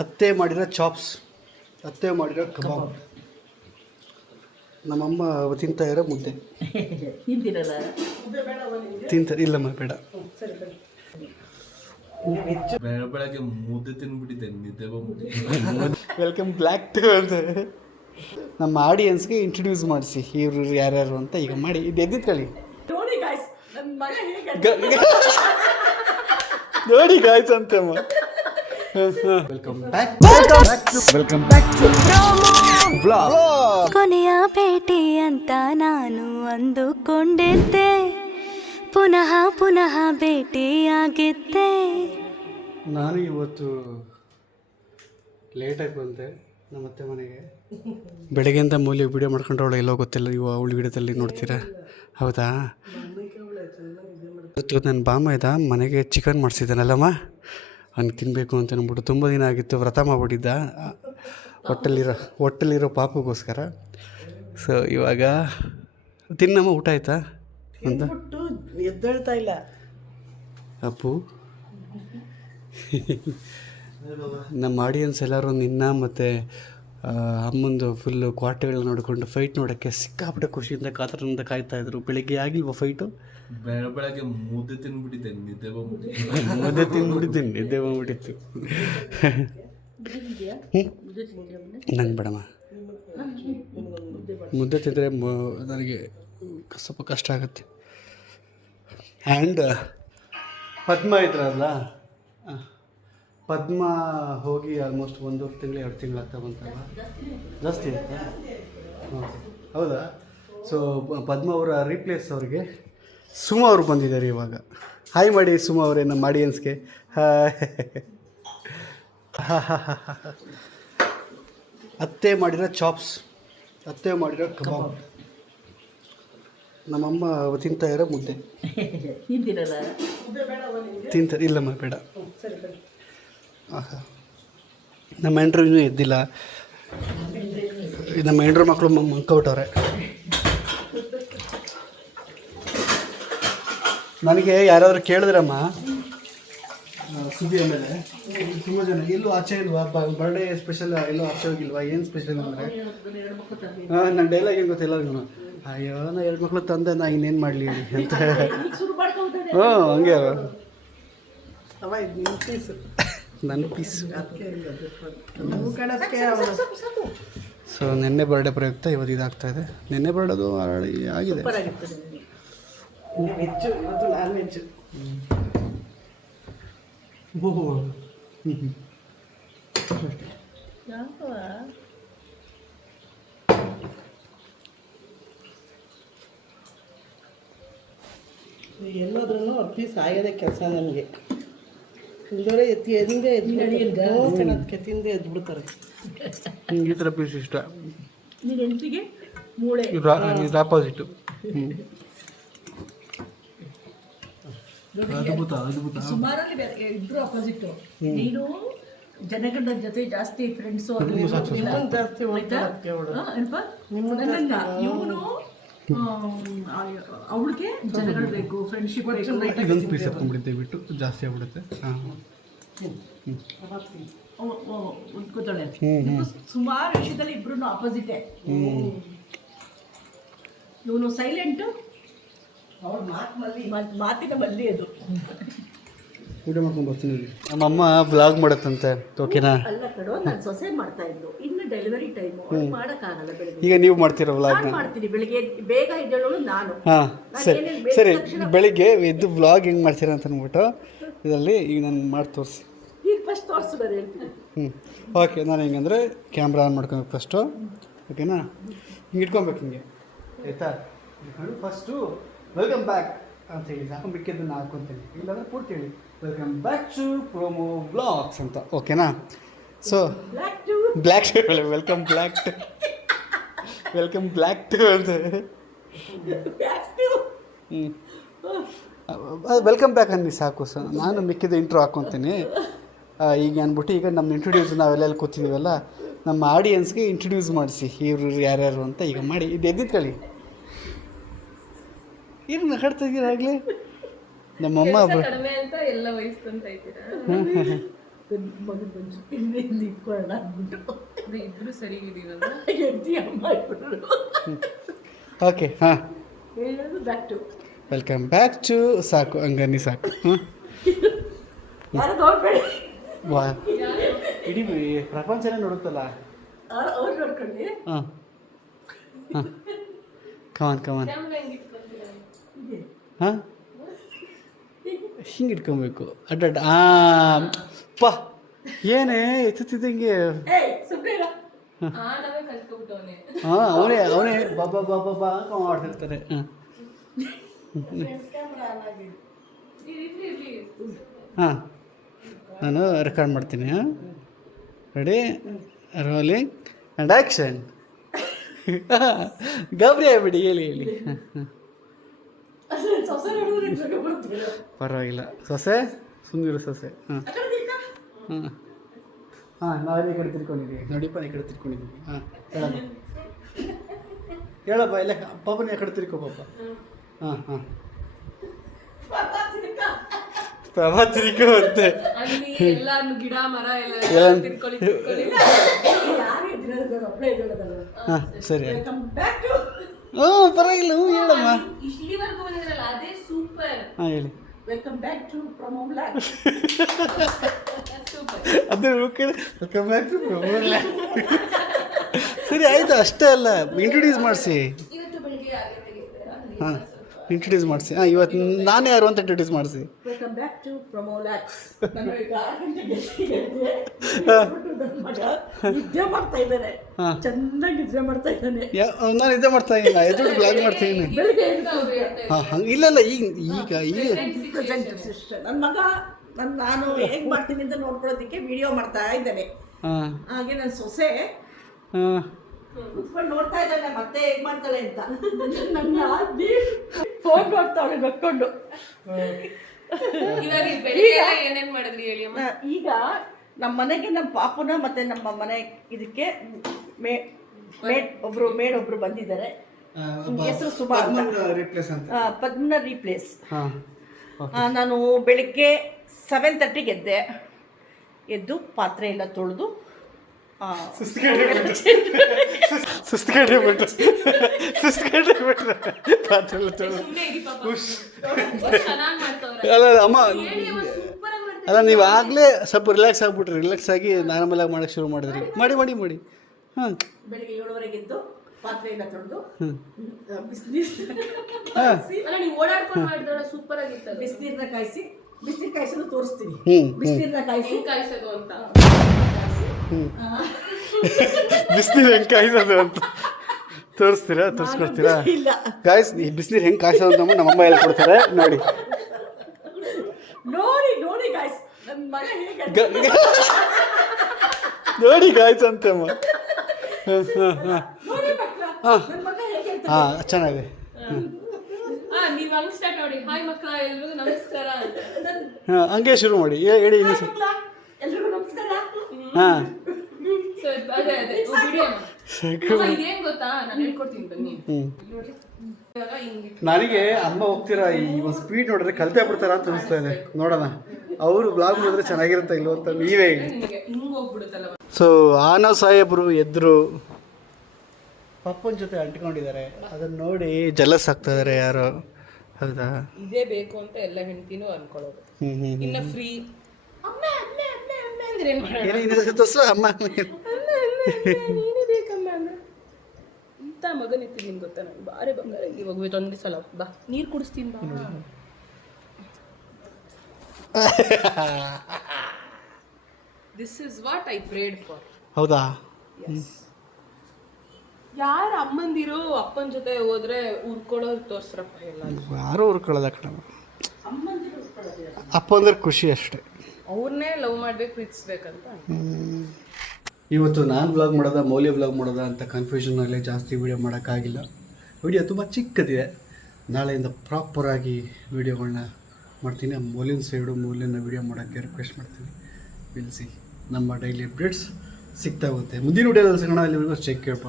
ಅತ್ತೆ ಮಾಡಿರೋ ಚಾಪ್ಸ್, ಅತ್ತೆ ಮಾಡಿರೋ ಕಬಾಬ್, ನಮ್ಮಮ್ಮ ತಿಂತಾ ಇರೋ ಮುದ್ದೆ. ತಿಂತೀರಲ್ಲ? ತಿಂತಾರೆ. ಇಲ್ಲಮ್ಮ ಬೇಡ. ಬೆಳಗ್ಗೆ ಮುದ್ದೆ ತಿನ್ಬಿಟ್ಟಿದ್ದೇನೆ, ನಿದ್ದೆ ಬಂದ್ಬಿಟ್ಟು. ವೆಲ್ಕಮ್ ಬ್ಲ್ಯಾಕ್ ಟು ಅಂತ ನಮ್ಮ ಆಡಿಯನ್ಸ್ಗೆ ಇಂಟ್ರೊಡ್ಯೂಸ್ ಮಾಡಿಸಿ ಇವ್ರು ಯಾರ್ಯಾರು ಅಂತ. ಈಗ ಮಾಡಿ ಇದು ಎದ್ದಿತ್ಕೊಳ್ಳಿ. ನೋಡಿ ಗಾಯ್ಸ್, ನನ್ನ ಮಗ ಹೇಗೆ ನೋಡಿ ಗಾಯ್ಸ್ ಅಂತಮ್ಮ. Welcome back to vlog. ಕೊನೆಯ ಭೇಟಿ ಅಂತ ನಾನು ಅಂದುಕೊಂಡಿದ್ದೆ, ಪುನಃ ಪುನಃ ಭೇಟಿಯಾಗಿದ್ದೆ. ನಾನು ಇವತ್ತು ಲೇಟಾಗಿ ಬಂದೆ ನಮ್ಮತ್ತೆ ಮನೆಗೆ. ಬೆಳಗ್ಗೆಯಿಂದ ಮೂಲೆ ವಿಡಿಯೋ ಮಾಡ್ಕೊಂಡ್ರೆ ಅವಳು ಎಲ್ಲೋ ಗೊತ್ತಿಲ್ಲ, ನೀವು ಅವಳ ವಿಡಿಯೋದಲ್ಲಿ ನೋಡ್ತೀರಾ. ಹೌದಾ? ನನ್ನ ಬಾಮ ಇದ್ದ ಮನೆಗೆ ಚಿಕನ್ ಮಾಡಿಸಿದ್ದಾನಲ್ಲಮ್ಮ, ಅವ್ನು ತಿನ್ನಬೇಕು ಅಂತ ಅಂದ್ಬಿಟ್ಟು. ತುಂಬ ದಿನ ಆಗಿತ್ತು, ವ್ರತ ಮಾಡ್ಬಿಟ್ಟಿದ್ದ ಹೊಟ್ಟೆಲಿರೋ ಪಾಪುಗೋಸ್ಕರ. ಸೊ ಇವಾಗ ತಿನ್ನಮ್ಮ, ಊಟ ಆಯ್ತಾ ಅಂತ. ಎದ್ದೇಳ್ತಾ ಇಲ್ಲ ಅಪ್ಪು. ನಮ್ಮ ಆಡಿಯನ್ಸ್ ಎಲ್ಲರೂ ನಿನ್ನ ಮತ್ತು ಅಮ್ಮಂದು ಫುಲ್ಲು ಕ್ವಾರ್ಟರ್ಗಳನ್ನ ನೋಡಿಕೊಂಡು ಫೈಟ್ ನೋಡೋಕ್ಕೆ ಸಿಕ್ಕಾಪಟ್ಟೆ ಖುಷಿಯಿಂದ ಕಾತರದಿಂದ ಕಾಯ್ತಾಯಿದ್ರು. ಬೆಳಿಗ್ಗೆ ಆಗಿಲ್ವ ಫೈಟು? ಬೆಳಗ್ಗೆ ಮುದ್ದೆ ತಿನ್ಬಿಟ್ಟಿದ್ದೇನೆ, ನಿದ್ದೆ ಬಂದ್ಬಿಟ್ಟು. ಮುದ್ದೆ ತಿಂದ್ಬಿಟ್ಟಿದ್ದೀನಿ, ನಿದ್ದೆ ಬಂದ್ಬಿಟ್ಟಿತ್ತು. ನಂಗೆ ಬೇಡಮ್ಮ, ಮುದ್ದೆ ತಿಂದರೆ ನನಗೆ ಸ್ವಲ್ಪ ಕಷ್ಟ ಆಗುತ್ತೆ. ಆ್ಯಂಡ್ ಪದ್ಮ ಇದ್ರಲ್ಲ, ಪದ್ಮ ಹೋಗಿ ಆಲ್ಮೋಸ್ಟ್ 1.5 ತಿಂಗಳು 2 ತಿಂಗಳು ಆಗ್ತಾ ಬಂತಲ್ಲ, ಜಾಸ್ತಿ ಆಯ್ತಾ? ಓಕೆ, ಹೌದಾ? ಸೊ ಪದ್ಮ ಅವರ ರೀಪ್ಲೇಸ್ ಅವ್ರಿಗೆ ಸುಮಾ ಅವರು ಬಂದಿದ್ದಾರೆ ಇವಾಗ. ಹಾಯ್ ಮಾಡಿ ಸುಮಾ ಅವರೇ ನಮ್ಮ ಆಡಿಯನ್ಸ್ಗೆ. ಅತ್ತೆ ಮಾಡಿರೋ ಚಾಪ್ಸ್, ಅತ್ತೆ ಮಾಡಿರೋ ಕಬಾಬ್, ನಮ್ಮಮ್ಮ ತಿಂತಾ ಇರೋ ಮುದ್ದೆ. ತಿಂತೀರಲ್ಲ? ತಿಂತಾರೆ. ಇಲ್ಲಮ್ಮ ಬೇಡ. ನಮ್ಮ ಹೆಂಡ್ರು ಇನ್ನೂ ಎದ್ದಿಲ್ಲ. ನಮ್ಮ ಹೆಂಡ್ರು ಮಕ್ಕಳು ಮಲ್ಕೊಬಿಟ್ಟವ್ರೆ. ನನಗೆ ಯಾರಾದರೂ ಕೇಳಿದ್ರಮ್ಮ ಸುದ್ದಿ ಆಮೇಲೆ ತುಂಬ ಜನ, ಎಲ್ಲೂ ಆಚೆ ಇಲ್ವಾ, ಬರ್ಡೇ ಸ್ಪೆಷಲ್ ಎಲ್ಲೂ ಆಚೆ ಹೋಗಿಲ್ವಾ, ಏನು ಸ್ಪೆಷಲ್ ಅಂದರೆ ನನ್ನ ಡೈಲಾಗ್ ಏನು ಗೊತ್ತಿಲ್ಲ ಎಲ್ಲರಿಗೂ, ಅಯ್ಯೋ ನಾ 2 ಮಕ್ಳು ತಂದೆ, ನಾ ಇನ್ನೇನು ಮಾಡಲಿ ಅಂತ. ಹ್ಞೂ ಹಂಗೆ ನನ್ನ ಪೀಸು. ಸೊ ನಿನ್ನೆ ಬರ್ಡೇ ಪ್ರಯುಕ್ತ ಇವತ್ತು ಇದಾಗ್ತಾಯಿದೆ. ನಿನ್ನೆ ಬರ್ಡೇದು ಆಗಿದೆ. ವೆಜ್ಜು, ಇವತ್ತು ನಾನ್ ವೆಜ್. ಎಲ್ಲಾದ್ರೂ 10 ಪೀಸ್ ಆಗೋದೇ ಕೆಲಸ ನನಗೆ. ಇಲ್ಲದವರೆ ತಿಂದೆ ಎದ್ಬಿಡ್ತಾರೆ. ಈ ಥರ ಪೀಸ್ ಇಷ್ಟ. ನೀನು ಹೆಂಡತಿಗೆ ಮೂಳೆ ಇದು ಆಪೋಸಿಟು. ಅದ್ಭುತ ಅದ್ಭುತ. ಸುಮಾರಲ್ಲಿ ಇಬ್ರು ಆಪೋಸಿಟ್. ನೀನು ಜನಗಂಡ ಜೊತೆ ಜಾಸ್ತಿ ಫ್ರೆಂಡ್ಸು ಜಾಸ್ತಿ ಇವನು ಅವಳಿಗೆ ಜನಗಳು ಬೇಕು, ಫ್ರೆಂಡ್ಶಿಪ್ ಬೇಕು. ಇದೊಂದು ಪೀಸ್ ಎತ್ಕೊಂಡ್ಬಿಡುತ್ತೆ ಬಿಟ್ಟು ಜಾಸ್ತಿ ಆಗ್ಬಿಡುತ್ತೆ. ಕೂತಾಳೆ. ಸುಮಾರು ವಿಷಯದಲ್ಲಿ ಇಬ್ರು ಆಪೋಸಿಟೇ. ಇವನು ಸೈಲೆಂಟು, ಮಾತಿನ ಮಲ್ಲಿ. ಅದು ಊಟ ಮಾಡ್ಕೊಂಡು ಬರ್ತೀನಿ. ನಮ್ಮಮ್ಮ ಬ್ಲಾಗ್ ಮಾಡತ್ತಂತೆ, ಓಕೆನಾ? ಅಲ್ಲ ಕಡೋ, ನಾನು ಸೊಸೆ ಮಾಡ್ತಾ ಇದ್ದು, ಇನ್ನು ಡೆಲಿವರಿ ಟೈಮು ಮಾಡೋಕ್ಕಾಗಲ್ಲ. ಬೆಳಿಗ್ಗೆ ಈಗ ನೀವು ಮಾಡ್ತೀರಾ ವ್ಲಾಗ್ನ? ಮಾಡ್ತೀನಿ. ಬೆಳಿಗ್ಗೆ ಬೇಗ ಇದ್ದಳು ನಾನು. ಹಾಂ ಸರಿ. ಬೆಳಿಗ್ಗೆ ಎದ್ದು ವ್ಲಾಗ್ ಹೆಂಗೆ ಮಾಡ್ತೀರಾ ಅಂತ ಅಂದ್ಬಿಟ್ಟು ಇದರಲ್ಲಿ ಈಗ ನಾನು ಮಾಡಿ ತೋರಿಸಿ. ಈಗ ಫಸ್ಟ್ ತೋರಿಸು, ನಾನು ಹೇಳ್ತೀನಿ. ಓಕೆ, ನಾನು ಹೆಂಗಂದರೆ ಕ್ಯಾಮ್ರಾ ಆನ್ ಮಾಡ್ಕೊಬೇಕು ಫಸ್ಟು, ಓಕೆನಾ? ಹಿಂಗೆ ಇಟ್ಕೊಬೇಕು, ಹಿಂಗೆ ಆಯಿತಾ? ಫಸ್ಟು ವೆಲ್ಕಮ್ ಬ್ಯಾಕ್ ಅಂತ ಹೇಳಿ ಸಾಕು, ಮಿಕ್ಕಿದ್ದನ್ನು ಹಾಕ್ಕೊತೀನಿ. ಇಲ್ಲಾಂದರೆ ಪೂರ್ತಿ ಹೇಳಿ welcome back to promo vlogs ಅಂತ, ಓಕೆನಾ? So black to welcome black to ಅಂತ ವೆಲ್ಕಮ್ ಬ್ಯಾಕ್ ಅನ್ನಿ ಸಾಕು. ಸರ್ ನಾನು ಮಿಕ್ಕಿದ ಇಂಟ್ರೋ ಹಾಕ್ಕೊತೀನಿ ಈಗ ಅಂದ್ಬಿಟ್ಟು. ಈಗ ನಮ್ಮ ಇಂಟ್ರೊಡ್ಯೂಸ್ ನಾವೆಲ್ಲ ಕೂತಿದ್ದೀವಲ್ಲ, ನಮ್ಮ ಆಡಿಯನ್ಸ್ಗೆ ಇಂಟ್ರೊಡ್ಯೂಸ್ ಮಾಡಿಸಿ ಇವ್ರು ಯಾರ್ಯಾರು ಅಂತ. ಈಗ ಮಾಡಿ ಇದು ಎದ್ದಿತ್ಕೊಳ್ಳಿ. ಏನು ನಗಾಡ್ತಾ ಇದ್ದೀರ ಆಗಲೇ? ನಮ್ಮಮ್ಮ ಮಗನ ಬಂದು ಹಿಂದೆ ಇಟ್ಕೊಳ್ಳೋಣ ಅಂದ್ಬಿಟ್ಟು ಇಬ್ರು ಸರಿ ಇದೀವಲ್ಲ. ಎದ್ದಿ ಅಮ್ಮ ಇಟ್ಬಿಟ್ರು. ಓಕೆ ಹಾಂ ಹೇಳೋದು back to welcome back to ಸಾಕು ಹಂಗನ್ನಿ ಸಾಕು ಹಾಂ ಯಾರು ನೋಡ್ಬೇಡಿ, ವಾ ಇಡೀ ಪ್ರಪಂಚನೇ ನೋಡುತ್ತಲ್ಲ. ಅವ್ರು ನೋಡ್ಕೊಳ್ಳಿ. ಹಾಂ ಹಾಂ ಕಮಾನ್ ಕಮಾನ್ ಹಾಂ ಹಿಂಗೆ ಇಟ್ಕೊಬೇಕು ಅಡ್ಡಡ್ಡ ಪಾ ಏನೇ ಎತ್ತುತ್ತಿದ್ದಂಗೆ ಏಯ್ ಸುಮ್ಮನೆ ಇರು. ನಾವೇ ಕಲ್ತ್ಕೊಬಿಟ್ಟವನೆ. ಹಾಂ ಅವನೇ ಬಾಬಾ ಬಾಬಾ ಬಾ ಅಂತ ಮಾಡ್ತಿರ್ತಾರೆ. ಹಾಂ ಕ್ಯಾಮ್ರಾ ಆನ್ ಆಗಿದೆ. ಇರ್ಲಿ. ಹಾಂ ನಾನು ರೆಕಾರ್ಡ್ ಮಾಡ್ತೀನಿ. ಹಾಂ ರೆಡಿ ರೋಲಿಂಗ್ ಆ್ಯಂಡ್ ಆ್ಯಕ್ಷನ್. ಗಾಬರಿ ಆಗ್ಬಿಡಿ ಹೇಳಿ ಹಾಂ ಹಾಂ ಅದೇ ಸೊಸೆ ನೋಡಿದ್ರೆ ಜಗ ಬರ್ತೀರ. ಪರವಾಗಿಲ್ಲ ಸೊಸೆ ಸುಂದಿರು ಸೊಸೆ. ಹಾಂ ಹಾಂ ಹಾಂ ನಾವೇ ಈ ಕಡೆ ತಿರ್ಕೊಂಡಿದ್ದೀವಿ ನೋಡಿಪ್ಪ ಈ ಕಡೆ ತಿರ್ಕೊಂಡಿದ್ದೀವಿ. ಹಾಂ ಹೇಳಪ್ಪ ಇಲ್ಲ ಪಾಪನ ಈ ಕಡೆ ತಿರ್ಕೋ ಪಾಪ. ಹಾಂ ಹಾಂ ಪ್ರಭಾ ತಿರ್ಕೋ ಅಂತೆ. ಅಲ್ಲಿ ಎಲ್ಲಾನು ಗಿಡ ಮರ ಎಲ್ಲ ಎಲ್ಲ- ತಿರ್ಕೊಳ್ಳಿ. ಯಾರು ಇದ್ದಿರೋದು ಒಬ್ಬಳೇ ಇದ್ದಿರೋದಲ್ಲ. ಹಾಂ ಸರಿ ವೆಲ್ಕಮ್ ಬ್ಯಾಕ್ ಟು ಹ್ಞೂ ಪರವಾಗಿಲ್ಲ ಹ್ಞೂ ಹೇಳಮ್ಮ. ಇಲ್ಲಿವರೆಗೂ ಬಂದಿದ್ರಲ್ಲ ಅದೇ ಸೂಪರ್. ಹಾಂ ಹೇಳಿ ವೆಲ್ಕಮ್ ಬ್ಯಾಕ್ ಟು ಪ್ರಮೋ ಬ್ಲಾಕ್. ಸೂಪರ್. ಅದು ವೆಲ್ಕಮ್ ಬ್ಯಾಕ್ ಟು ಸರಿ ಆಯಿತು ಅಷ್ಟೇ ಅಲ್ಲ ಇಂಟ್ರೊಡ್ಯೂಸ್ ಮಾಡಿಸಿ. ಇವತ್ತು ಬೆಳಿಗ್ಗೆ ಯಾರಿಗೆ ತೆಗಿತೀರಾ? ಹಾಂ ಇಂಟ್ರೊಡ್ಯೂಸ್ ಮಾಡಿಸಿ. ಹಾಂ ಇವತ್ತು ನಾನು ಯಾರು ಅಂತ ಇಂಟ್ರೊಡ್ಯೂಸ್ ಮಾಡಿಸಿ. ವೆಲ್ಕಮ್ ಬ್ಯಾಕ್ ಟು ಪ್ರಮೋ ಲ್ಯಾಕ್ಸ್. ನಾನು ಈಗ 6 ಗಂಟೆಗೆ ಎದ್ದೆ. ನನ್ನ ಮಗ ನಿದ್ದೆ ಮಾಡ್ತಾ ಇದ್ದಾನೆ. ಹಾಂ. ಚೆನ್ನಾಗಿ ನಿದ್ದೆ ಮಾಡ್ತಾ ಇದ್ದಾನೆ. ನಾನು ಇದೇ ಮಾಡ್ತಾ ಇಲ್ಲ ಎದುರು ಬ್ಲಾಗ್ ಮಾಡ್ತೀನಿ. ಬೆಳಿಗ್ಗೆ ಅವ್ರು ಹೇಳ್ತಾ ಹಾಂ ಹಂಗೆ ಇಲ್ಲ ಈಗ ಪ್ರೆಸೆಂಟ್ ಸಿಸ್ಟರ್ ನನ್ನ ಮಗ ನಾನು ಹೇಗೆ ಮಾಡ್ತೀನಿ ಅಂತ ನೋಡ್ಕೊಳ್ಳೋದಕ್ಕೆ ವಿಡಿಯೋ ಮಾಡ್ತಾ ಇದ್ದಾನೆ. ಹಾಂ ಹಾಗೆ ನನ್ನ ಸೊಸೆ ಹಾಂ ಕುತ್ಕೊಂಡು ನೋಡ್ತಾ ಇದ್ದಾನೆ ಮತ್ತೆ ಹೇಗೆ ಮಾಡ್ತಾಳೆ ಅಂತ. ನನ್ನ ಅಜ್ಜಿ ಫೋನ್ ನೋಡ್ತಾವಳೆ ಗೊತ್ಕೊಂಡು. ಇವಾಗ ಈ ಬೆಳಿಗ್ಗೆ ಎಲ್ಲ ಏನೇನ್ ಮಾಡಿದ್ರಿ ಹೇಳಿ ಅಮ್ಮ? ಈಗ ನಮ್ಮ ಮನೆಗೆ ನಮ್ಮ ಪಾಪುನ ಮತ್ತೆ ನಮ್ಮ ಮನೆ ಇದಕ್ಕೆ ಮೇಡ್ ಒಬ್ರು ಬಂದಿದ್ದಾರೆ. ಹೆಸರು ಸುಮಾ ಅಂತ. ರಿಪ್ಲೇಸ್ ಅಂತ. ಪದ್ಮನ ರೀಪ್ಲೇಸ್. ಹಾಂ ನಾನು ಬೆಳಿಗ್ಗೆ 7:30ಗೆ ಎದ್ದು ಪಾತ್ರೆ ಎಲ್ಲ ತೊಳೆದು ಸುಸ್ತ್ಕೊಂಡೆ ಬಿಟ್ರೆ ಪಾತ್ರೆ ಎಲ್ಲ ತೊಳೆದು. ಸುಮ್ನೆ ಇರಿ ಪಾಪ. ಚೆನ್ನಾಗಿ ಮಾಡ್ತವ್ರೆ. ಅಲ್ಲ ಅಮ್ಮ ಹೇಳಿ ಅಮ್ಮ, ಸೂಪರ್ ಆಗಿ ಮಾಡ್ತಾರೆ. ಅಲ್ಲ ನೀವು ಆಗಲೇ ಸ್ವಲ್ಪ ರಿಲ್ಯಾಕ್ಸ್ ಆಗ್ಬಿಟ್ರಿ. ರಿಲ್ಯಾಕ್ಸ್ ಆಗಿ ನಾರ್ಮಲ್ ಆಗಿ ಮಾಡೋಕ್ಕೆ ಶುರು ಮಾಡಿದ್ರಿ. ಮಾಡಿ ಹಾಂ ಬೆಳಿಗ್ಗೆ 7:30ಗೆ ಎದ್ದು ಪಾತ್ರೆ ಎಲ್ಲ ತೊಳೆದು ಹಾಂ ಅಲ್ಲ ನೀವು ಓಡಾಡ್ಕೊಂಡು ಮಾಡಿದವಳ ಸೂಪರ್ ಆಗಿತ್ತು ಅದು. ಬಿಸಿನೀರನ್ನ ಕಾಯಿಸಿ ಬಿಸಿನೀರು ಕಾಯಿಸಲು ತೋರಿಸ್ತೀನಿ. ಹ್ಮ್. ಬಿಸಿನೀರನ್ನ ಕಾಯಿಸಿ ಹೆಂಗ್ ಕಾಯಿಸೋದು ಅಂತ. ಬಿಸಿನೀರು ಹೆಂಗೆ ಕಾಯಿಸೋದು ಅಂತ ತೋರಿಸ್ಕೊಡ್ತೀರಾ? ಇಲ್ಲ ಗಾಯ್ಸ್ ಈ ಬಿಸಿನೀರು ಹೆಂಗೆ ಕಾಯಿಸೋದು ಅಂತ ನಮ್ಮಮ್ಮ ಹೇಳ್ಕೊಡ್ತಾರೆ ನೋಡಿ. ನೋಡಿ ಗಾಯ್ಸ್ ನನ್ನ ಮಗ ಹೇಗೆ ನೋಡಿ ಗಾಯ್ಸ್ ಅಂತಮ್ಮ. ನೋಡಿ ಮಕ್ಕಳ ನನ್ನ ಮಗ ಹೇಗೆ ಅಂತ. ಹಾಂ ಚೆನ್ನಾಗಿದೆ. ನೀವ್ ಹಂಗ್ ಸ್ಟಾರ್ಟ್ ನೋಡಿ. ಹಾಯ್ ಮಕ್ಕಳ ಎಲ್ರಿಗೂ ನಮಸ್ಕಾರ ಅಂತ. ಹಾಂ ಹಂಗೆ ಶುರು ಮಾಡಿ ಹೇಳಿ ಇನ್ನು ಸ್ವಲ್ಪ. ಮಕ್ಕಳ ಎಲ್ರಿಗೂ ನಮಸ್ಕಾರ. ಹಾಂ ಸೊ ಅದೇ ವಿಡಿಯೋ ಇದೇನ್ ಗೊತ್ತಾ, ನಾನು ಹೇಳ್ಕೊಡ್ತೀನಿ ಬನ್ನಿ. ಇವಾಗ ಹಿಂಗ್ ನನಗೆ ಅಮ್ಮ ಹೋಗ್ತೀರಾ ಈ ಒಂದು ಸ್ಪೀಡ್ ನೋಡಿದ್ರೆ ಕಲಿತೇ ಬಿಡ್ತಾರ ಅಂತ ಅನಿಸ್ತಾ ಇದೆ. ನೋಡೋಣ ಅವರು ಬ್ಲಾಗ್ ನೋಡಿದ್ರೆ ಚೆನ್ನಾಗಿರುತ್ತೆ ಇಲ್ವ ಅಂತ ನೀವೇ ಹೇಳಿ. ನಿನಗೆ ಹಿಂಗ್ ಹೋಗ್ಬಿಡುತ್ತಲ್ಲ. ಸೊ ಆನೋ ಸಾಹೇಬರು ಎದ್ರು ಪಪ್ಪನ ಜೊತೆ ಅಂಟ್ಕೊಂಡಿದ್ದಾರೆ. ಅದನ್ನು ನೋಡಿ ಜಲಸ್ ಆಗ್ತಾ ಇದ್ದಾರೆ ಯಾರೋ. ಹೌದಾ? ಇದೇ ಬೇಕು ಅಂತ ಎಲ್ಲ ಹೆಂಡ್ತಿನೂ ಅನ್ಕೊಳ್ಳೋದು. ಇನ್ನ ಫ್ರೀ ಅಮ್ಮ ಅಮ್ಮ ಅಮ್ಮ ಅಮ್ಮ ಅಂದ್ರೆ ಏನ್ ಮಾಡೋದು? ತೋರ್ಸು ಅಮ್ಮ. ನೀನೇ ಬೇಕಮ್ಮ ಅಂದ್ರೆ ಇಂಥ ಮಗನಿತ್ತು ನಿನ್ ಗೊತ್ತಾ? ನಾನು ಬಾರೆ ಬಂಗಾರ ಇವಾಗ ಒಂದೇ ಸಲ ಬಾ ನೀರು ಕುಡಿಸ್ತೀನಿ ಬಾ. This is what I prayed for. ಹೌದಾ? ಯಾರ ಅಮ್ಮಂದಿರು ಅಪ್ಪನ ಜೊತೆ ಹೋದ್ರೆ ಉರ್ಕೊಳ್ಳೋದು ತೋರ್ಸ್ರಪ್ಪ ಎಲ್ಲ. ಯಾರು ಹುರ್ಕೊಳ್ಳೋದ ಕಣ. ಅಪ್ಪ ಅಂದ್ರೆ ಖುಷಿ ಅಷ್ಟೇ. ಅವ್ರನ್ನೇ ಲವ್ ಮಾಡ್ಬೇಕು ಪ್ರೀತಿಸ್ಬೇಕಂತ. ಇವತ್ತು ನಾನು ವ್ಲಾಗ್ ಮಾಡೋದ ಮೌಲ್ಯ ವ್ಲಾಗ್ ಮಾಡೋದ ಅಂತ ಕನ್ಫ್ಯೂಷನಲ್ಲಿ ಜಾಸ್ತಿ ವೀಡಿಯೋ ಮಾಡೋಕ್ಕಾಗಿಲ್ಲ. ವಿಡಿಯೋ ತುಂಬ ಚಿಕ್ಕದಿದೆ. ನಾಳೆಯಿಂದ ಪ್ರಾಪರಾಗಿ ವೀಡಿಯೋಗಳನ್ನ ಮಾಡ್ತೀನಿ. ಮೌಲ್ಯನ ವೀಡಿಯೋ ಮಾಡೋಕ್ಕೆ ರಿಕ್ವೆಸ್ಟ್ ಮಾಡ್ತೀನಿ. ವಿಲ್ ಸಿ ನಮ್ಮ ಡೈಲಿ ಅಪ್ಡೇಟ್ಸ್ ಸಿಗ್ತಾ ಹೋಗುತ್ತೆ. ಮುಂದಿನ ವೀಡಿಯೋದಲ್ಲಿ ಸಿಗೋಣ. ಇಲ್ಲಿವರೆಗೂ ಚೆಕ್ ಕೇಳಪ್ಪ.